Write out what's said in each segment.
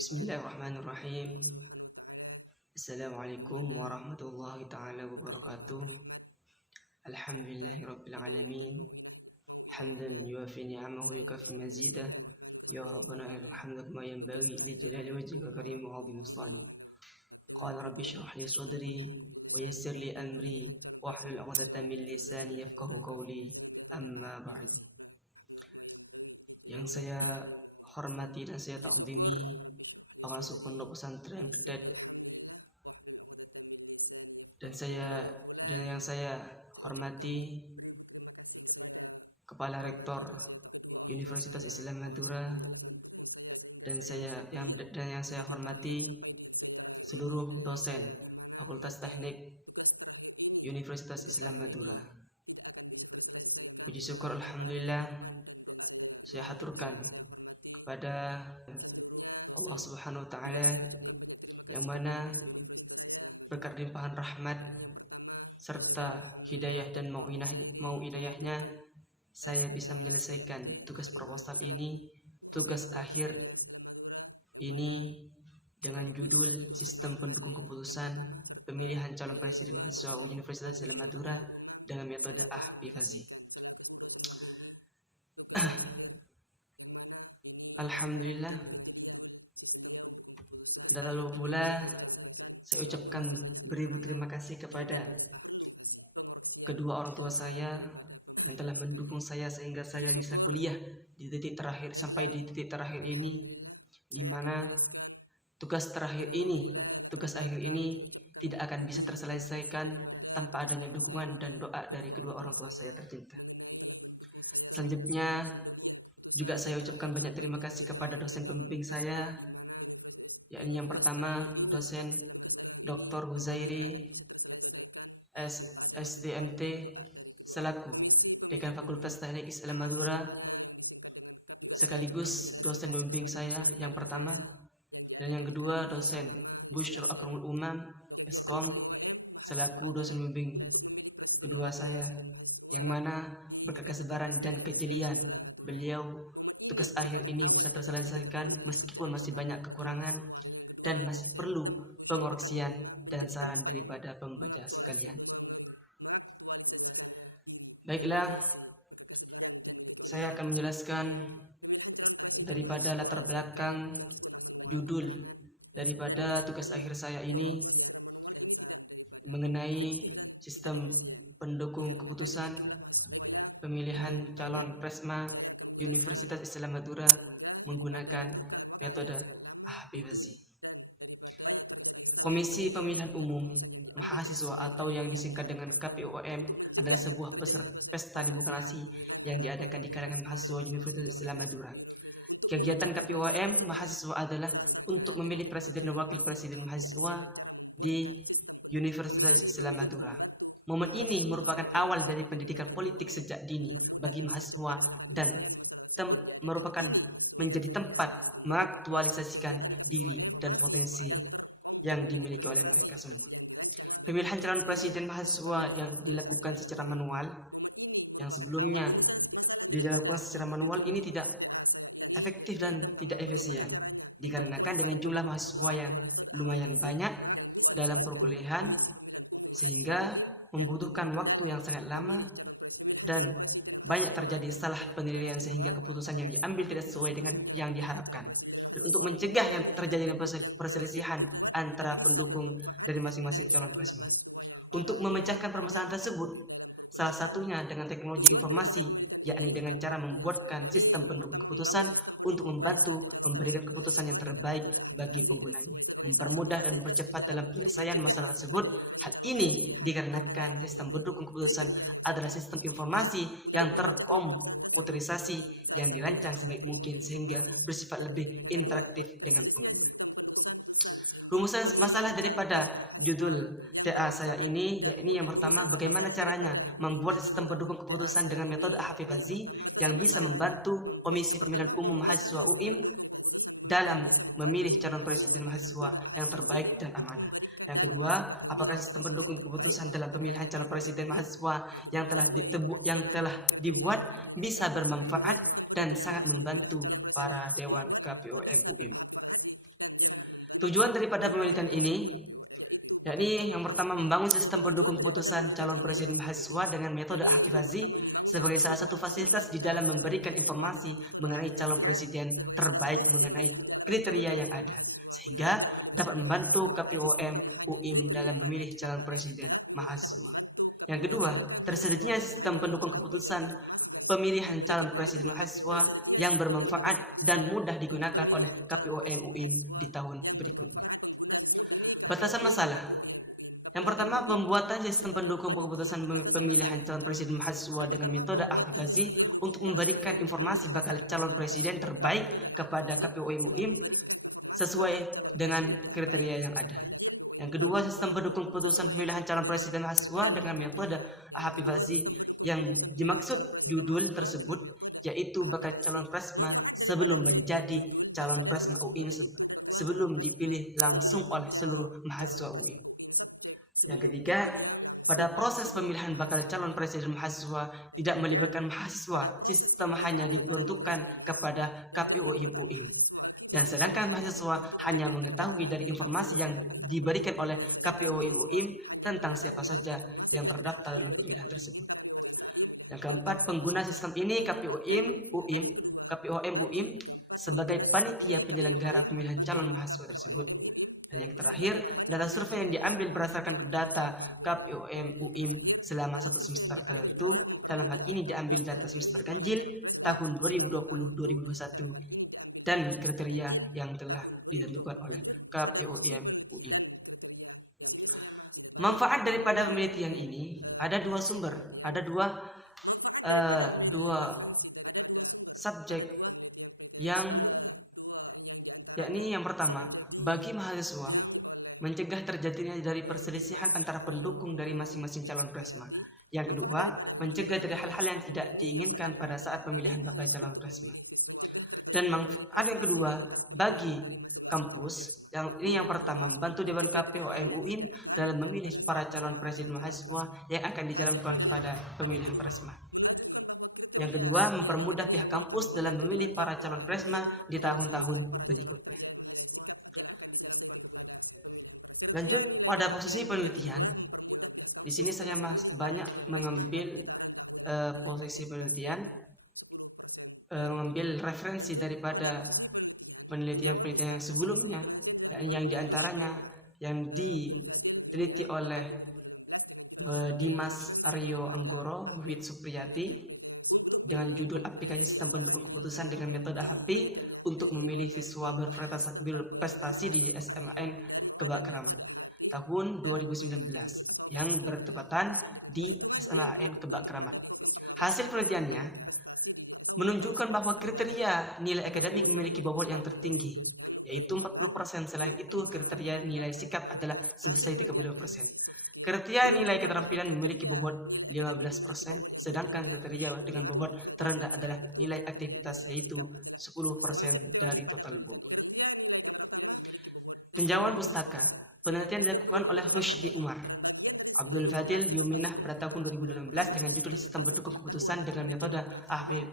Bismillahirrahmanirrahim. Assalamualaikum warahmatullahi ta'ala wabarakatuh. Alhamdulillahirabbil alamin. Hamdan yuwafi ni'amahu yukafi mazidah. Ya Rabbana alhamdu kama yanbaghi li jalali wajhika karim wa 'azimi sultanik. Qala rabbi shrah li sadri wa yassir li amri wahlul 'uqdatam min lisani yafqahu qawli. Amma ba'du. Yang saya hormati dan saya ta'zimi pengasuh pondok pesantren Kedet dan yang saya hormati Kepala Rektor Universitas Islam Madura dan yang saya hormati seluruh dosen Fakultas Teknik Universitas Islam Madura. Puji syukur alhamdulillah saya haturkan kepada Allah Subhanahu wa taala yang mana berkat limpahan rahmat serta hidayah dan mau inayahnya saya bisa menyelesaikan tugas proposal ini, tugas akhir ini dengan judul Sistem Pendukung Keputusan Pemilihan Calon Presiden Mahasiswa Universitas Islam Madura dengan metode Ahfifazi. Alhamdulillah. Dan lalu pula saya ucapkan beribu terima kasih kepada kedua orang tua saya yang telah mendukung saya sehingga saya bisa kuliah di titik terakhir sampai di titik terakhir ini, di mana tugas akhir ini tidak akan bisa terselesaikan tanpa adanya dukungan dan doa dari kedua orang tua saya tercinta. Selanjutnya juga saya ucapkan banyak terima kasih kepada dosen pembimbing saya, yakni yang pertama dosen Dr. Huzairi SDMT selaku Dekan Fakultas Teknik Islam Madura sekaligus dosen pembimbing saya yang pertama, dan yang kedua dosen Bushro Akramul Umam Eskom selaku dosen pembimbing kedua saya, yang mana berkat kesabaran dan kejelian beliau tugas akhir ini bisa terselesaikan meskipun masih banyak kekurangan dan masih perlu pengoreksian dan saran daripada pembaca sekalian. Baiklah, saya akan menjelaskan daripada latar belakang judul daripada tugas akhir saya ini mengenai sistem pendukung keputusan pemilihan calon Presma Universitas Islam Madura menggunakan metode Ahfifazi. Komisi Pemilihan Umum Mahasiswa atau yang disingkat dengan KPUM adalah sebuah pesta demokrasi yang diadakan di kalangan mahasiswa Universitas Islam Madura. Kegiatan KPUM mahasiswa adalah untuk memilih presiden dan wakil presiden mahasiswa di Universitas Islam Madura. Momen ini merupakan awal dari pendidikan politik sejak dini bagi mahasiswa dan merupakan menjadi tempat mengaktualisasikan diri dan potensi yang dimiliki oleh mereka semua. Pemilihan calon presiden mahasiswa yang dilakukan secara manual, yang sebelumnya dilakukan secara manual ini tidak efektif dan tidak efisien, dikarenakan dengan jumlah mahasiswa yang lumayan banyak dalam perkuliahan sehingga membutuhkan waktu yang sangat lama dan banyak terjadi salah penilaian sehingga keputusan yang diambil tidak sesuai dengan yang diharapkan. Dan untuk mencegah yang terjadinya perselisihan antara pendukung dari masing-masing calon presma, untuk memecahkan permasalahan tersebut, salah satunya dengan teknologi informasi, yakni dengan cara membuatkan sistem pendukung keputusan untuk membantu memberikan keputusan yang terbaik bagi penggunanya, mempermudah dan mempercepat dalam penyelesaian masalah tersebut. Hal ini dikarenakan sistem pendukung keputusan adalah sistem informasi yang terkomputerisasi yang dirancang sebaik mungkin sehingga bersifat lebih interaktif dengan pengguna. Rumusan masalah daripada judul TA saya ini, yakni yang pertama, bagaimana caranya membuat sistem pendukung keputusan dengan metode Ahfifazi yang bisa membantu Komisi Pemilihan Umum Mahasiswa UIM dalam memilih calon presiden mahasiswa yang terbaik dan amanah. Yang kedua, apakah sistem pendukung keputusan dalam pemilihan calon presiden mahasiswa yang telah dibuat bisa bermanfaat dan sangat membantu para dewan KPUM UIM. Tujuan daripada penelitian ini yakni yang pertama membangun sistem pendukung keputusan calon presiden mahasiswa dengan metode aktivasi sebagai salah satu fasilitas di dalam memberikan informasi mengenai calon presiden terbaik mengenai kriteria yang ada, sehingga dapat membantu KPOM UIM dalam memilih calon presiden mahasiswa. Yang kedua, tersedianya sistem pendukung keputusan pemilihan calon presiden mahasiswa yang bermanfaat dan mudah digunakan oleh KPOM UIM di tahun berikutnya. Batasan masalah. Yang pertama, pembuatan sistem pendukung keputusan pemilihan calon presiden mahasiswa dengan metode aktivasi untuk memberikan informasi bakal calon presiden terbaik kepada KPOM UIM sesuai dengan kriteria yang ada. Yang kedua, sistem pendukung keputusan pemilihan calon presiden mahasiswa dengan metode aktivasi yang dimaksud judul tersebut yaitu bakal calon presma sebelum menjadi calon presma UIN sebelum dipilih langsung oleh seluruh mahasiswa UIN. Yang ketiga, pada proses pemilihan bakal calon presiden mahasiswa tidak melibatkan mahasiswa, sistem hanya diperuntukkan kepada KPOM UIN. Dan sedangkan mahasiswa hanya mengetahui dari informasi yang diberikan oleh KPOM UIN tentang siapa saja yang terdaftar dalam pemilihan tersebut. Yang keempat, pengguna sistem ini KPOM UIN sebagai panitia penyelenggara pemilihan calon mahasiswa tersebut. Dan yang terakhir, data survei yang diambil berdasarkan data KPOM UIN selama satu semester tertentu. Dalam hal ini diambil data semester ganjil tahun 2020-2021 dan kriteria yang telah ditentukan oleh KPOM UIN. Manfaat daripada penelitian ini ada dua sumber, ada dua subjek yakni yang pertama, bagi mahasiswa mencegah terjadinya dari perselisihan antara pendukung dari masing-masing calon presma. Yang kedua, mencegah dari hal-hal yang tidak diinginkan pada saat pemilihan bakal calon presma. Dan manfaat yang kedua, bagi kampus, yang pertama membantu Dewan KPOM UIN dalam memilih para calon presiden mahasiswa yang akan dijalankan pada pemilihan presma. Yang kedua, mempermudah pihak kampus dalam memilih para calon presma di tahun-tahun berikutnya. Lanjut pada posisi penelitian. Di sini saya banyak mengambil posisi penelitian, mengambil referensi daripada penelitian-penelitian yang sebelumnya, yang diantaranya yang diteliti oleh Dimas Aryo Anggoro, Wid Supriyati, dengan judul aplikasi sistem pendukung keputusan dengan metode HP untuk memilih siswa berprestasi di SMAN Kebak Keramat tahun 2019 yang bertepatan di SMAN Kebak Keramat. Hasil penelitiannya menunjukkan bahwa kriteria nilai akademik memiliki bobot yang tertinggi, yaitu 40%. Selain itu, kriteria nilai sikap adalah sebesar 35%. Kriteria nilai keterampilan memiliki bobot 15%, sedangkan kriteria dengan bobot terendah adalah nilai aktivitas, yaitu 10% dari total bobot. Tinjauan pustaka. Penelitian dilakukan oleh Rushdi Umar, Abdul Fadil Yuminah pada tahun 2018 dengan judul sistem pendukung keputusan dengan metode AHP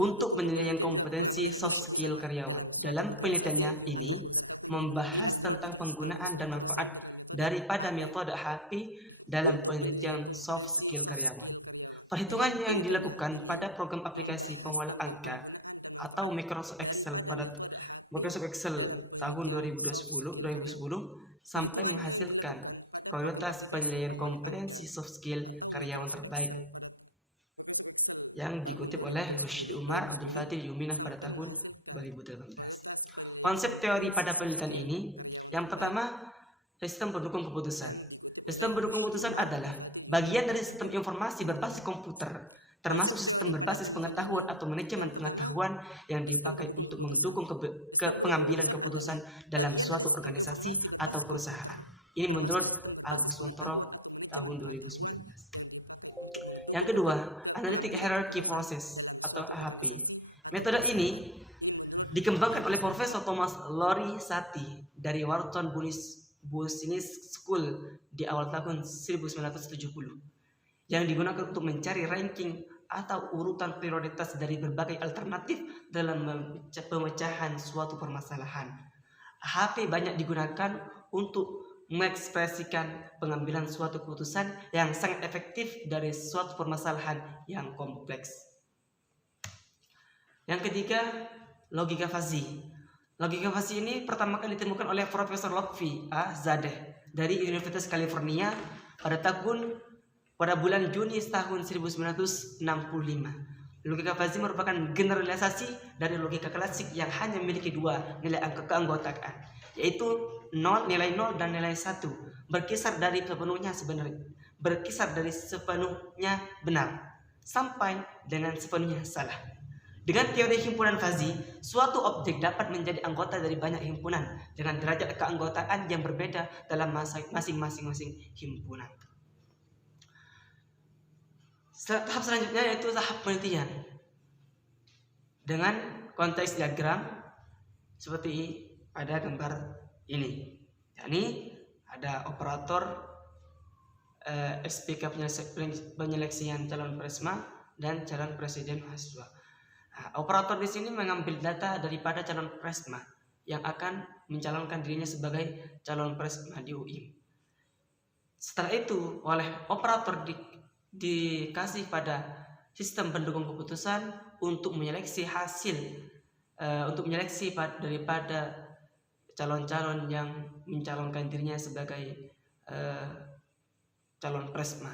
untuk penilaian kompetensi soft skill karyawan. Dalam penelitiannya ini membahas tentang penggunaan dan manfaat daripada metode HP dalam penelitian soft skill karyawan. Perhitungan yang dilakukan pada program aplikasi pengolah angka atau Microsoft Excel tahun 2010 sampai menghasilkan prioritas penilaian kompetensi soft skill karyawan terbaik yang dikutip oleh Rushdi Umar, Abdul Fadil Yuminah pada tahun 2018. Konsep teori pada penelitian ini, yang pertama, sistem pendukung keputusan. Sistem pendukung keputusan adalah bagian dari sistem informasi berbasis komputer, termasuk sistem berbasis pengetahuan atau manajemen pengetahuan yang dipakai untuk mendukung pengambilan keputusan dalam suatu organisasi atau perusahaan. Ini menurut Agus Wantoro tahun 2019. Yang kedua, Analytic Hierarchy Process atau AHP. Metode ini dikembangkan oleh Profesor Thomas Lori Sati dari Wharton Business School di awal tahun 1970 yang digunakan untuk mencari ranking atau urutan prioritas dari berbagai alternatif dalam pemecahan suatu permasalahan. HP banyak digunakan untuk mengekspresikan pengambilan suatu keputusan yang sangat efektif dari suatu permasalahan yang kompleks. Yang ketiga, logika fuzzy. Logika fuzzy ini pertama kali ditemukan oleh Profesor Lotfi A. Zadeh dari Universitas California pada bulan Juni tahun 1965. Logika fuzzy merupakan generalisasi dari logika klasik yang hanya memiliki dua nilai angka keanggotaan, yaitu nilai 0 dan nilai 1, berkisar dari sepenuhnya benar sampai dengan sepenuhnya salah. Dengan teori himpunan fuzzy, suatu objek dapat menjadi anggota dari banyak himpunan dengan derajat keanggotaan yang berbeda dalam masing-masing himpunan. Tahap selanjutnya yaitu tahap penelitian. Dengan konteks diagram seperti pada gambar ini. Ini ada operator SPK penyeleksian calon presma dan calon presiden mahasiswa. Operator di sini mengambil data daripada calon presma yang akan mencalonkan dirinya sebagai calon presma di UI. Setelah itu, oleh operator dikasih pada sistem pendukung keputusan untuk menyeleksi daripada calon-calon yang mencalonkan dirinya sebagai calon presma.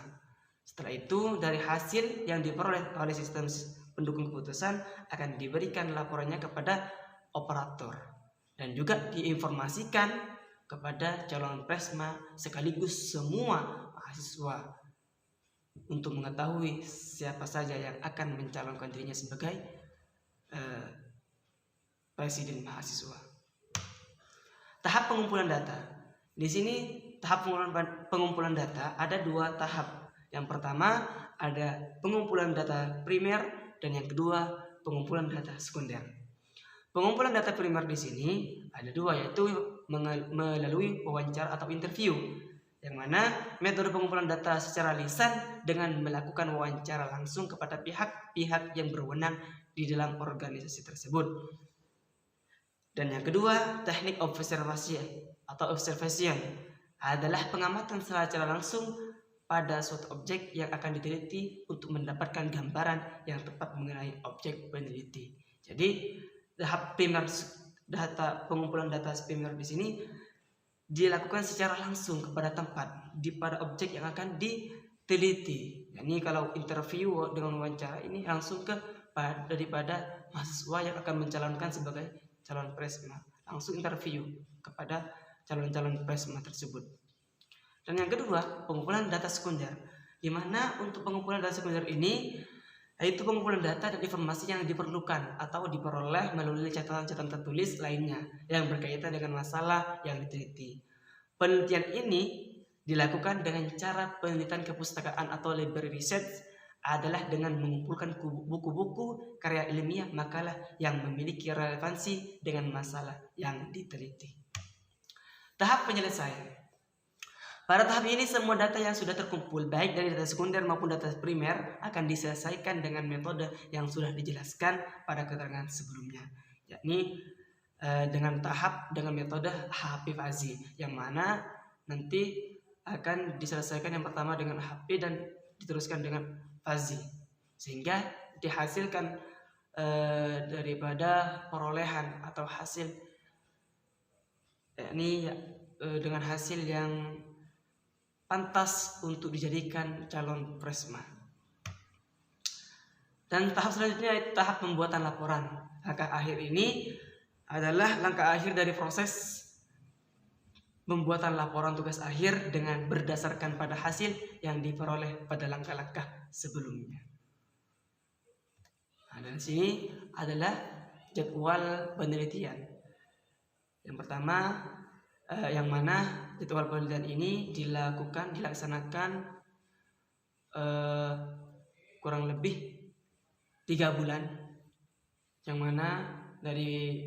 Setelah itu, dari hasil yang diperoleh oleh sistem pendukung keputusan akan diberikan laporannya kepada operator dan juga diinformasikan kepada calon presma sekaligus semua mahasiswa untuk mengetahui siapa saja yang akan mencalonkan dirinya sebagai presiden mahasiswa. Tahap pengumpulan data. Di sini tahap pengumpulan data ada dua tahap. Yang pertama ada pengumpulan data primer dan yang kedua pengumpulan data sekunder. Pengumpulan data primer di sini ada dua, yaitu melalui wawancara atau interview, yang mana metode pengumpulan data secara lisan dengan melakukan wawancara langsung kepada pihak-pihak yang berwenang di dalam organisasi tersebut. Dan yang kedua, teknik observasi atau observation adalah pengamatan secara langsung pada suatu objek yang akan diteliti untuk mendapatkan gambaran yang tepat mengenai objek peneliti. Jadi tahap primer pengumpulan data primer di sini dilakukan secara langsung kepada tempat pada objek yang akan diteliti. Ini kalau interview dengan wawancara ini langsung daripada mahasiswa yang akan mencalonkan sebagai calon presma, langsung interview kepada calon-calon presma tersebut. Dan yang kedua, pengumpulan data sekunder, di mana untuk pengumpulan data sekunder ini yaitu pengumpulan data dan informasi yang diperlukan atau diperoleh melalui catatan-catatan tertulis lainnya yang berkaitan dengan masalah yang diteliti. Penelitian ini dilakukan dengan cara penelitian kepustakaan atau library research adalah dengan mengumpulkan buku-buku, karya ilmiah, makalah yang memiliki relevansi dengan masalah yang diteliti. Tahap penyelesaian. Pada tahap ini semua data yang sudah terkumpul baik dari data sekunder maupun data primer akan diselesaikan dengan metode yang sudah dijelaskan pada keterangan sebelumnya, yakni dengan metode HP fuzzy, yang mana nanti akan diselesaikan yang pertama dengan HP dan diteruskan dengan fuzzy, sehingga dihasilkan daripada perolehan atau hasil yakni dengan hasil yang pantas untuk dijadikan calon presma. Dan tahap selanjutnya tahap pembuatan laporan. Langkah akhir ini adalah langkah akhir dari proses pembuatan laporan tugas akhir dengan berdasarkan pada hasil yang diperoleh pada langkah-langkah sebelumnya. Nah, dan sini adalah jadwal penelitian. Yang pertama, yang mana jadwal penelitian ini dilaksanakan kurang lebih 3 bulan, yang mana dari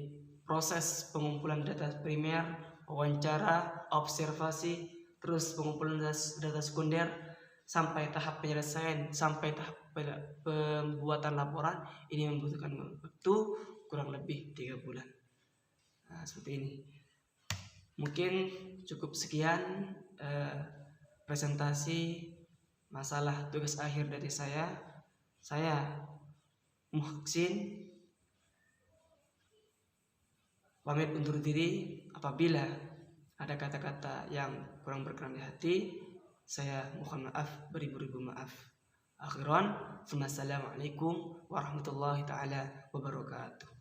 proses pengumpulan data primer, wawancara, observasi, terus pengumpulan data sekunder sampai tahap penyelesaian, sampai tahap pembuatan laporan, ini membutuhkan waktu kurang lebih 3 bulan. Nah, seperti ini. Mungkin cukup sekian presentasi masalah tugas akhir dari saya. Saya Muhsin pamit undur diri. Apabila ada kata-kata yang kurang berkenan di hati, saya mohon maaf beribu-ribu maaf. Akhiran, assalamualaikum warahmatullahi taala wabarakatuh.